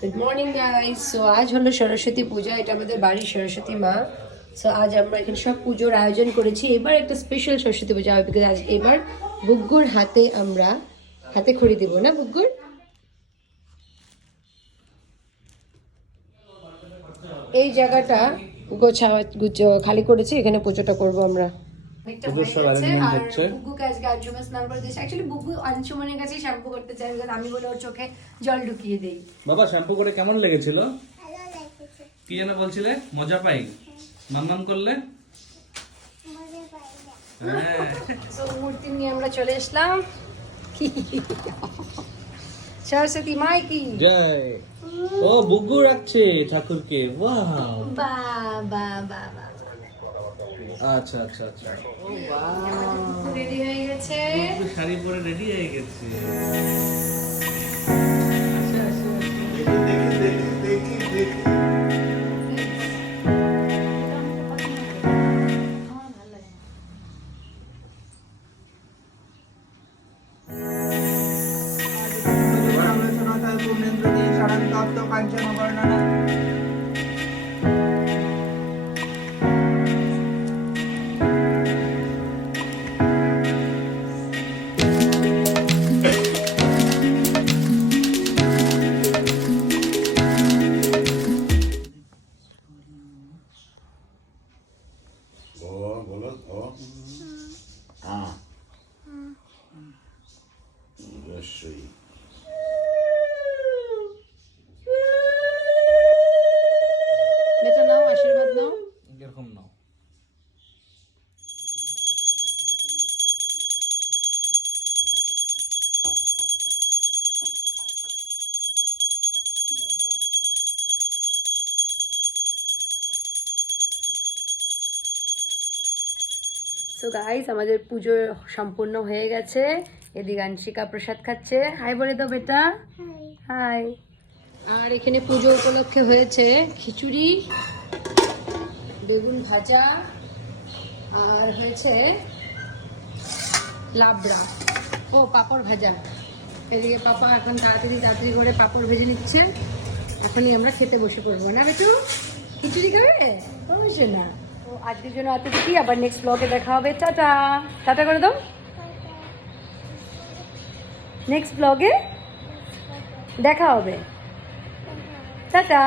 Good morning guys. So আজ হলো সরস্বতী পূজা, এটা আমাদের বাড়ির সরস্বতী মা। সো আজ আমরা এখানে সব পুজোর আয়োজন করেছি। এবার একটা স্পেশাল সরস্বতী পূজা হবে, বিকজ আজ এবার বুগ্গুর হাতে আমরা হাতে খড়ি দেবো না বুগ্গুর। এই জায়গাটা খালি করেছি, এখানে পুজোটা করবো আমরা। আমি বলে ওর চোখে জল ঢুকিয়ে দেই। বাবা শ্যাম্পু করে কেমন লেগেছিল? কি যেন বলছিলে? মজা পাই মাম্মাম করলে? মূর্তি নিয়ে আমরা চলে আসলাম। সরস্বতী মাই কি জয়। ও বুগ্গু রাখছে ঠাকুরকে। ওয়াও, বাবা বাবা। আচ্ছা আচ্ছা আচ্ছা। ও বাহ, রেডি হয়ে গেছে, শাড়ি পরে রেডি হয়ে গেছে। বেটা নাও, আশীর্বাদ নাও। এরকম নাও। সো গাইস, আমাদের পুজো সম্পূর্ণ হয়ে গেছে। এদিকে আংশিকা প্রসাদ খাচ্ছে। হাই বলে দাও বেটা। হাই। আর এখানে পুজো উপলক্ষে হয়েছে খিচুড়ি, বেগুন ভাজা, আর হয়েছে লাবড়া, ও পাঁপড় ভাজা। এদিকে পাপা এখন তাড়াতাড়ি করে পাঁপড় ভেজে নিচ্ছে। এখনই আমরা খেতে বসে পড়বো না বেটু? খিচুড়ি খাবে? অবশ্যই না। তো আজকের জন্য এতটুকুই, আবার নেক্সট ব্লগে দেখা হবে। টাটা। টাটা করে দাও। নেক্সট ব্লগে দেখা হবে। টাটা।